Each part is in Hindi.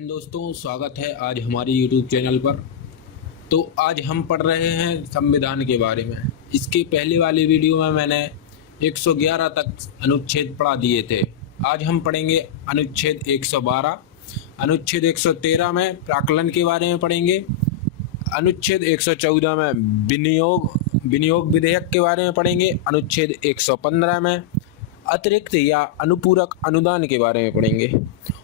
हिंद दोस्तों, स्वागत है आज हमारी यूट्यूब चैनल पर। तो आज हम पढ़ रहे हैं संविधान के बारे में। इसके पहले वाली वीडियो में मैंने 111 तक अनुच्छेद पढ़ा दिए थे। आज हम पढ़ेंगे अनुच्छेद 112। अनुच्छेद 113 में प्राक्कलन के बारे में पढ़ेंगे। अनुच्छेद 114 में विनियोग विधेयक के बारे में पढ़ेंगे। अनुच्छेद 115 में अतिरिक्त या अनुपूरक अनुदान के बारे में पढ़ेंगे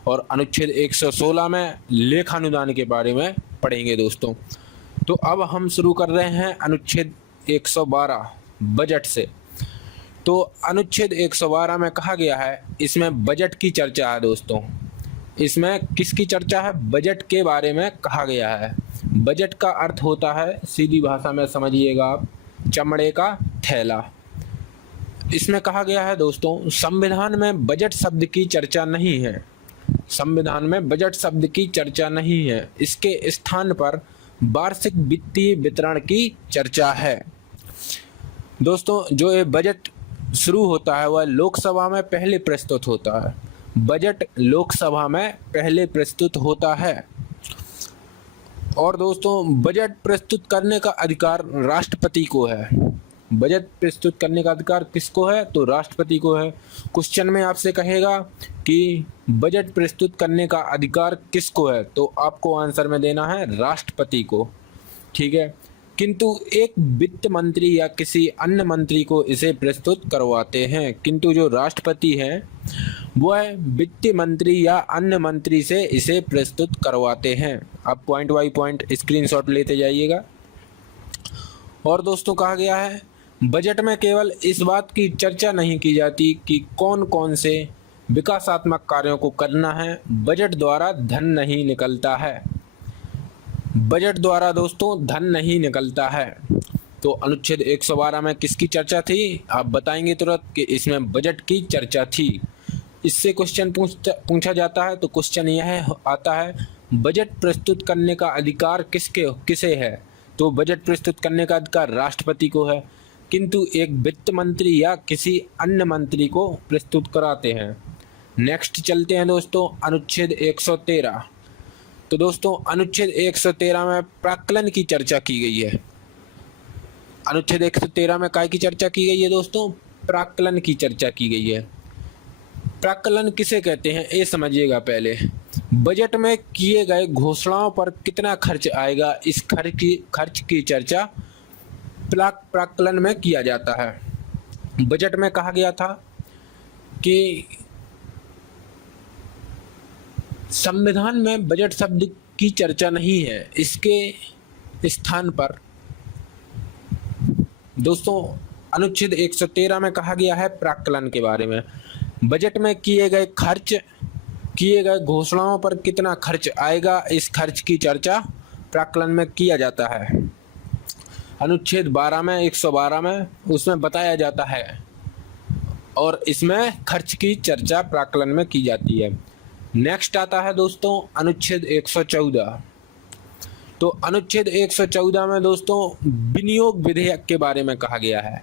और अनुच्छेद 116 में लेखानुदान के बारे में पढ़ेंगे दोस्तों। तो अब हम शुरू कर रहे हैं अनुच्छेद 112 बजट से। तो अनुच्छेद 112 में कहा गया है, इसमें बजट की चर्चा है दोस्तों। इसमें किसकी चर्चा है? बजट के बारे में कहा गया है। बजट का अर्थ होता है, सीधी भाषा में समझिएगा आप, चमड़े का थैला। इसमें कहा गया है दोस्तों, संविधान में बजट शब्द की चर्चा नहीं है। संविधान में बजट शब्द की चर्चा नहीं है। इसके स्थान पर वार्षिक वित्तीय वितरण की चर्चा है। दोस्तों, जो ये बजट शुरू होता है वह लोकसभा में पहले प्रस्तुत होता है। बजट लोकसभा में पहले प्रस्तुत होता है। और दोस्तों, बजट प्रस्तुत करने का अधिकार राष्ट्रपति को है। बजट प्रस्तुत करने का अधिकार किसको है? तो राष्ट्रपति को है। क्वेश्चन में आपसे कहेगा कि बजट प्रस्तुत करने का अधिकार किसको है, तो आपको आंसर में देना है राष्ट्रपति को। ठीक है, किंतु एक वित्त मंत्री या किसी अन्य मंत्री को इसे प्रस्तुत करवाते हैं। किंतु जो राष्ट्रपति हैं वह वित्त मंत्री या अन्य मंत्री से इसे प्रस्तुत करवाते हैं। आप पॉइंट बाई पॉइंट स्क्रीनशॉट लेते जाइएगा। और दोस्तों, कहा गया है बजट में केवल इस बात की चर्चा नहीं की जाती कि कौन कौन से विकासात्मक कार्यों को करना है। बजट द्वारा धन नहीं निकलता है। बजट द्वारा दोस्तों धन नहीं निकलता है। तो अनुच्छेद 112 में किसकी चर्चा थी? आप बताएंगे तुरंत कि इसमें बजट की चर्चा थी। इससे क्वेश्चन पूछा जाता है, तो क्वेश्चन यह आता है, बजट प्रस्तुत करने का अधिकार किसे है? तो बजट प्रस्तुत करने का अधिकार राष्ट्रपति को है, किंतु एक वित्त मंत्री या किसी अन्य मंत्री को प्रस्तुत कराते हैं। नेक्स्ट चलते हैं दोस्तों, अनुच्छेद 113। तो दोस्तों, अनुच्छेद 113 में प्राक्कलन की चर्चा की गई है। अनुच्छेद 113 में काय की चर्चा की गई है दोस्तों? प्राक्कलन की चर्चा की गई है। प्राक्कलन किसे कहते हैं ये समझिएगा पहले। बजट में किए गए घोषणाओं पर कितना खर्च आएगा, इस खर्च की चर्चा प्राक्कलन में किया जाता है। बजट में कहा गया था कि संविधान में बजट शब्द की चर्चा नहीं है। इसके स्थान पर दोस्तों अनुच्छेद 113 में कहा गया है प्राक्कलन के बारे में। बजट में किए गए घोषणाओं पर कितना खर्च आएगा, इस खर्च की चर्चा प्राक्कलन में किया जाता है। अनुच्छेद 12 में 112 में उसमें बताया जाता है और इसमें खर्च की चर्चा प्राक्कलन में की जाती है। नेक्स्ट आता है दोस्तों अनुच्छेद 114। तो अनुच्छेद 114 में दोस्तों विनियोग विधेयक के बारे में कहा गया है।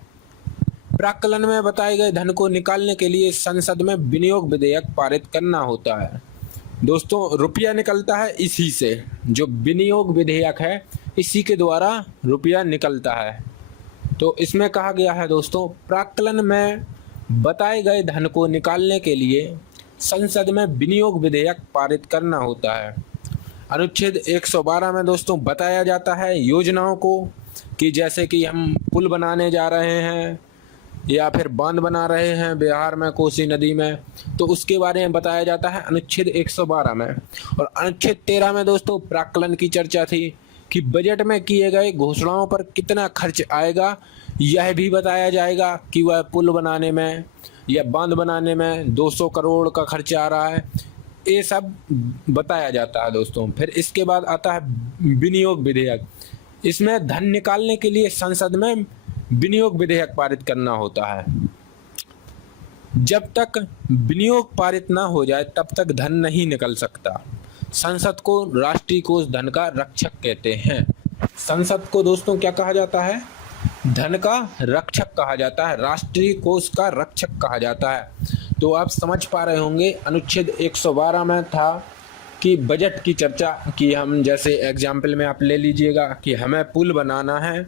प्राक्कलन में बताए गए धन को निकालने के लिए संसद में विनियोग विधेयक पारित करना होता है। दोस्तों, रुपया निकलता है इसी से। जो विनियोग विधेयक है इसी के द्वारा रुपया निकलता है। तो इसमें कहा गया है दोस्तों, प्राक्कलन में बताए गए धन को निकालने के लिए संसद में विनियोग विधेयक पारित करना होता है। अनुच्छेद 112 में दोस्तों बताया जाता है योजनाओं को, कि जैसे कि हम पुल बनाने जा रहे हैं या फिर बांध बना रहे हैं बिहार में कोसी नदी में, तो उसके बारे में बताया जाता है अनुच्छेद 112 में। और अनुच्छेद 13 में दोस्तों प्राक्कलन की चर्चा थी कि बजट में किए गए घोषणाओं पर कितना खर्च आएगा, यह भी बताया जाएगा कि वह पुल बनाने में या बांध बनाने में 200 करोड़ का खर्च आ रहा है। ये सब बताया जाता है दोस्तों। फिर इसके बाद आता है विनियोग विधेयक। इसमें धन निकालने के लिए संसद में विनियोग विधेयक पारित करना होता है। जब तक विनियोग पारित ना हो जाए तब तक धन नहीं निकल सकता। संसद को राष्ट्रीय कोष धन का रक्षक कहते हैं। संसद को दोस्तों क्या कहा जाता है? धन का रक्षक कहा जाता है, राष्ट्रीय कोष का रक्षक कहा जाता है। तो आप समझ पा रहे होंगे अनुच्छेद 112 में था कि बजट की चर्चा की हम, जैसे एग्जाम्पल में आप ले लीजिएगा कि हमें पुल बनाना है,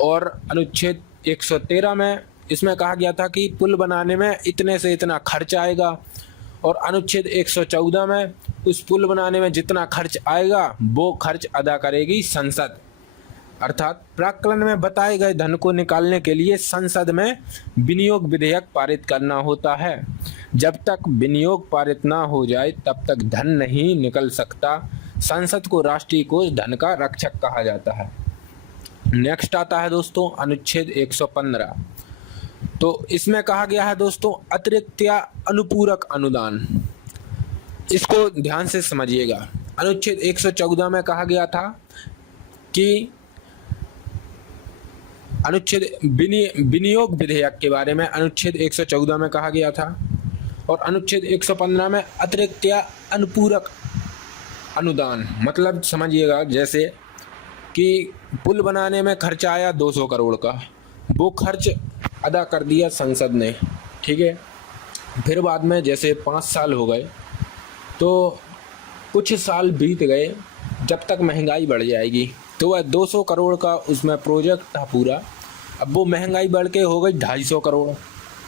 और अनुच्छेद 113 में इसमें कहा गया था कि पुल बनाने में इतने से इतना खर्च आएगा, और अनुच्छेद 114 में उस पुल बनाने में जितना खर्च आएगा वो खर्च अदा करेगी संसद। अर्थात प्राक्कलन में बताए गए धन को निकालने के लिए संसद में विनियोग विधेयक पारित करना होता है। जब तक विनियोग पारित ना हो जाए तब तक धन नहीं निकल सकता। संसद को राष्ट्रीय कोष धन का रक्षक कहा जाता है। नेक्स्ट आता है दोस्तों अनुच्छेद 115। तो इसमें कहा गया है दोस्तों अतिरिक्त या अनुपूरक अनुदान। इसको ध्यान से समझिएगा। अनुच्छेद 114 में कहा गया था कि अनुच्छेद विनियोग विधेयक के बारे में अनुच्छेद 114 में कहा गया था, और अनुच्छेद 115 में अतिरिक्त या अनुपूरक अनुदान। मतलब समझिएगा, जैसे कि पुल बनाने में खर्च आया 200 करोड़ का, वो खर्च अदा कर दिया संसद ने, ठीक है। फिर बाद में जैसे 5 साल हो गए, तो कुछ साल बीत गए, जब तक महंगाई बढ़ जाएगी तो वह 200 करोड़ का उसमें प्रोजेक्ट था पूरा, अब वो महंगाई बढ़ के हो गई 250 करोड़,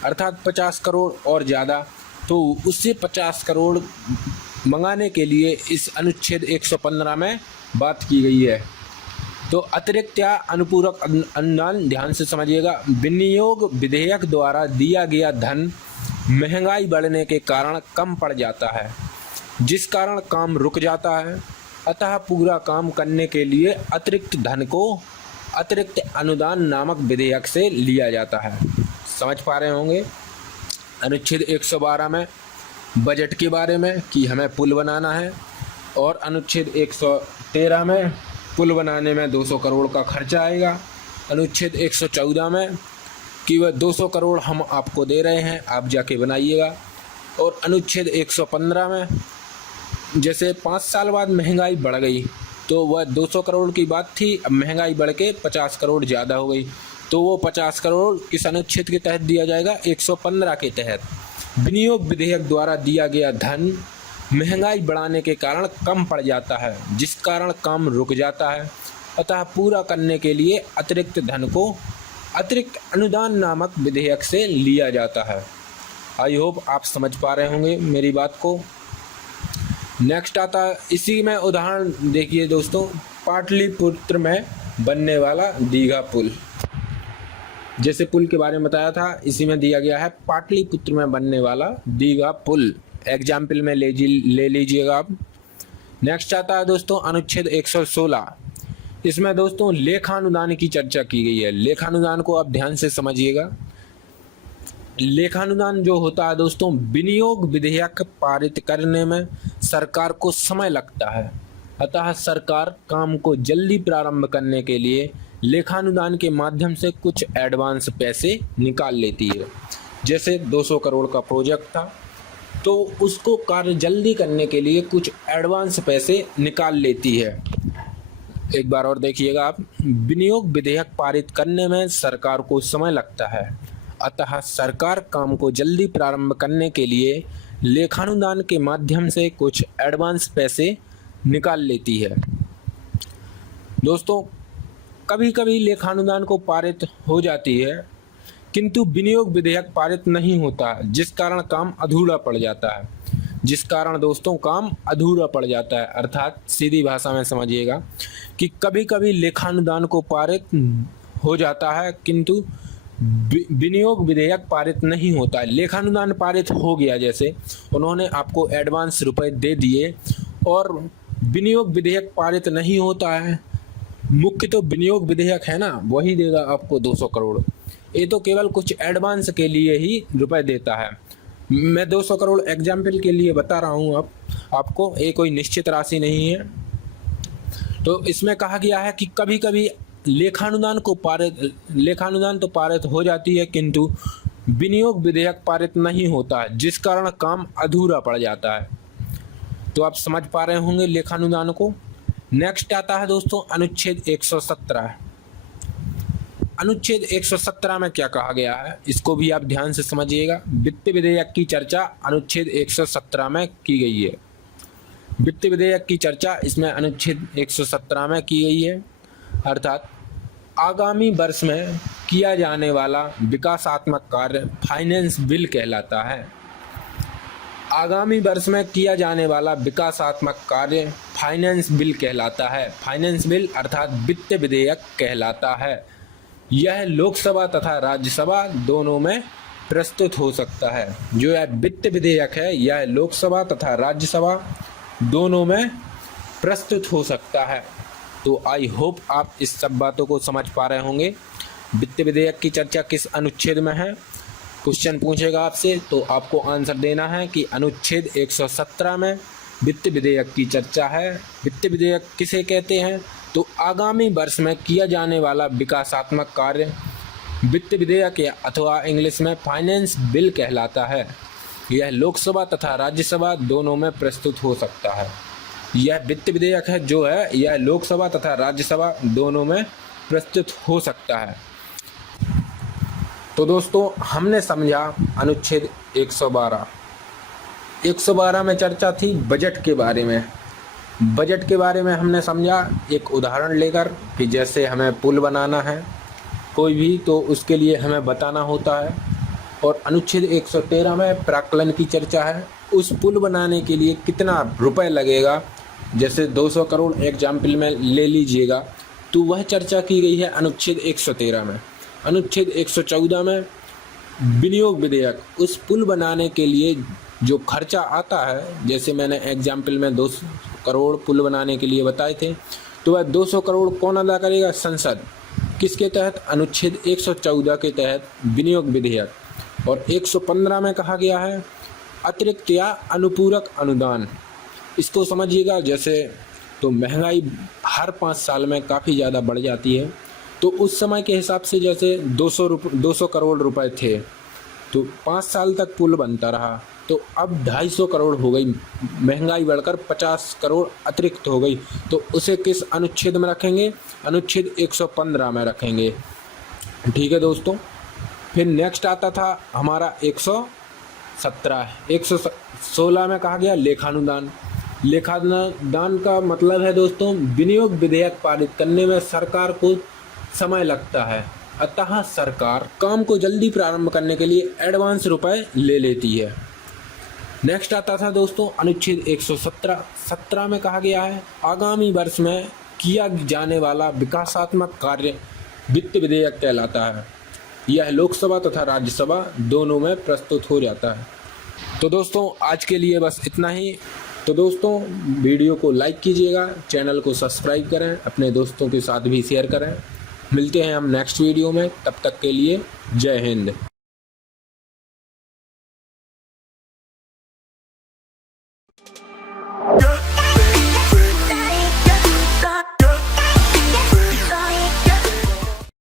अर्थात 50 करोड़ और ज़्यादा। तो उससे 50 करोड़ मंगाने के लिए इस अनुच्छेद 115 में बात की गई है। तो अतिरिक्त या अनुपूरक अनुदान ध्यान से समझिएगा। विनियोग विधेयक द्वारा दिया गया धन महंगाई बढ़ने के कारण कम पड़ जाता है, जिस कारण काम रुक जाता है, अतः पूरा काम करने के लिए अतिरिक्त धन को अतिरिक्त अनुदान नामक विधेयक से लिया जाता है। समझ पा रहे होंगे। अनुच्छेद 112 में बजट के बारे में कि हमें पुल बनाना है, और अनुच्छेद 113 में पुल बनाने में 200 करोड़ का खर्चा आएगा। अनुच्छेद 114 में कि वह 200 करोड़ हम आपको दे रहे हैं, आप जाके बनाइएगा। और अनुच्छेद 115 में जैसे 5 साल बाद महंगाई बढ़ गई, तो वह 200 करोड़ की बात थी, अब महंगाई बढ़ के 50 करोड़ ज़्यादा हो गई, तो वो 50 करोड़ किस अनुच्छेद के तहत दिया जाएगा? 115 के तहत। विनियोग विधेयक द्वारा दिया गया धन महंगाई बढ़ाने के कारण कम पड़ जाता है, जिस कारण काम रुक जाता है, अतः पूरा करने के लिए अतिरिक्त धन को अतिरिक्त अनुदान नामक विधेयक से लिया जाता है। आई होप आप समझ पा रहे होंगे मेरी बात को। नेक्स्ट आता है, इसी में उदाहरण देखिए दोस्तों, पाटलिपुत्र में बनने वाला दीघा पुल। जैसे पुल के बारे में बताया था, इसी में दिया गया है पाटलिपुत्र में बनने वाला दीघा पुल। एग्जाम्पल में ले लीजिएगा आप। नेक्स्ट आता है दोस्तों अनुच्छेद 116। इसमें दोस्तों लेखानुदान की चर्चा की गई है। लेखानुदान को आप ध्यान से समझिएगा। लेखानुदान जो होता है दोस्तों, विनियोग विधेयक पारित करने में सरकार को समय लगता है, अतः सरकार काम को जल्दी प्रारंभ करने के लिए लेखानुदान के माध्यम से कुछ एडवांस पैसे निकाल लेती है। जैसे 200 करोड़ का प्रोजेक्ट था, तो उसको कार्य जल्दी करने के लिए कुछ एडवांस पैसे निकाल लेती है। एक बार और देखिएगा आप, विनियोग विधेयक पारित करने में सरकार को समय लगता है, अतः सरकार काम को जल्दी प्रारंभ करने के लिए लेखानुदान के माध्यम से कुछ एडवांस पैसे निकाल लेती है। दोस्तों कभी कभी लेखानुदान को पारित हो जाती है, किंतु विनियोग विधेयक पारित नहीं होता, जिस कारण काम अधूरा पड़ जाता है। जिस कारण दोस्तों काम अधूरा पड़ जाता है, अर्थात सीधी भाषा में समझिएगा कि कभी कभी लेखानुदान को पारित हो जाता है, किंतु विनियोग विधेयक पारित नहीं होता है। लेखानुदान पारित हो गया, जैसे उन्होंने आपको एडवांस रुपए दे दिए, और विनियोग विधेयक पारित नहीं होता है। मुख्य तो विनियोग विधेयक है ना, वही देगा आपको 200 करोड़। ये तो केवल कुछ एडवांस के लिए ही रुपए देता है। मैं 200 करोड़ एग्जाम्पल के लिए बता रहा हूँ आपको, ये कोई निश्चित राशि नहीं है। तो इसमें कहा गया है कि कभी कभी लेखानुदान तो पारित हो जाती है, किंतु विनियोग विधेयक पारित नहीं होता है, जिस कारण काम अधूरा पड़ जाता है। तो आप समझ पा रहे होंगे लेखानुदान को। नेक्स्ट आता है दोस्तों अनुच्छेद 117। अनुच्छेद 117 में क्या कहा गया है, इसको भी आप ध्यान से समझिएगा। वित्त विधेयक की चर्चा अनुच्छेद 117 में की गई है। वित्त विधेयक की चर्चा इसमें अनुच्छेद 117 में की गई है, अर्थात आगामी वर्ष में किया जाने वाला विकासात्मक कार्य फाइनेंस बिल कहलाता है। आगामी वर्ष में किया जाने वाला विकासात्मक कार्य फाइनेंस बिल कहलाता है। फाइनेंस बिल अर्थात वित्त विधेयक कहलाता है। यह लोकसभा तथा राज्यसभा दोनों में प्रस्तुत हो सकता है। जो यह वित्त विधेयक है यह लोकसभा तथा राज्यसभा दोनों में प्रस्तुत हो सकता है। तो आई होप आप इस सब बातों को समझ पा रहे होंगे। वित्त विधेयक की चर्चा किस अनुच्छेद में है, क्वेश्चन पूछेगा आपसे तो आपको आंसर देना है कि अनुच्छेद 117 में वित्त विधेयक की चर्चा है। वित्त विधेयक किसे कहते हैं, तो आगामी वर्ष में किया जाने वाला विकासात्मक कार्य वित्त विधेयक या अथवा इंग्लिश में फाइनेंस बिल कहलाता है। यह लोकसभा तथा राज्यसभा दोनों में प्रस्तुत हो सकता है। यह वित्त विधेयक है जो है यह लोकसभा तथा राज्यसभा दोनों में प्रस्तुत हो सकता है। तो दोस्तों हमने समझा अनुच्छेद 112 में चर्चा थी बजट के बारे में। बजट के बारे में हमने समझा एक उदाहरण लेकर कि जैसे हमें पुल बनाना है कोई भी तो उसके लिए हमें बताना होता है, और अनुच्छेद 113 में प्राक्कलन की चर्चा है। उस पुल बनाने के लिए कितना रुपए लगेगा, जैसे 200 करोड़ एग्जाम्पल में ले लीजिएगा, तो वह चर्चा की गई है अनुच्छेद 113 में। अनुच्छेद 114 में विनियोग विधेयक, उस पुल बनाने के लिए जो खर्चा आता है, जैसे मैंने एग्जाम्पल में 200 करोड़ पुल बनाने के लिए बताए थे, तो वह 200 करोड़ कौन अदा करेगा, संसद। किसके तहत, अनुच्छेद 114 के तहत विनियोग विधेयक। और 115 में कहा गया है अतिरिक्त या अनुपूरक अनुदान। इसको समझिएगा, जैसे तो महंगाई हर 5 साल में काफ़ी ज़्यादा बढ़ जाती है, तो उस समय के हिसाब से जैसे 200 करोड़ रुपए थे तो 5 साल तक पुल बनता रहा, तो अब 250 करोड़ हो गई, महंगाई बढ़कर 50 करोड़ अतिरिक्त हो गई, तो उसे किस अनुच्छेद में रखेंगे, अनुच्छेद 115 में रखेंगे। ठीक है दोस्तों। फिर नेक्स्ट आता था हमारा 117। 116 में कहा गया लेखानुदान। लेखानुदान का मतलब है दोस्तों विनियोग विधेयक पारित करने में सरकार को समय लगता है, अतः सरकार काम को जल्दी प्रारंभ करने के लिए एडवांस रुपए ले लेती है। नेक्स्ट आता था दोस्तों अनुच्छेद 117 में कहा गया है आगामी वर्ष में किया जाने वाला विकासात्मक कार्य वित्त विधेयक कहलाता है। यह लोकसभा तथा राज्यसभा दोनों में प्रस्तुत हो जाता है। तो दोस्तों आज के लिए बस इतना ही। तो दोस्तों वीडियो को लाइक कीजिएगा, चैनल को सब्सक्राइब करें, अपने दोस्तों के साथ भी शेयर करें। मिलते हैं हम नेक्स्ट वीडियो में, तब तक के लिए जय हिंद।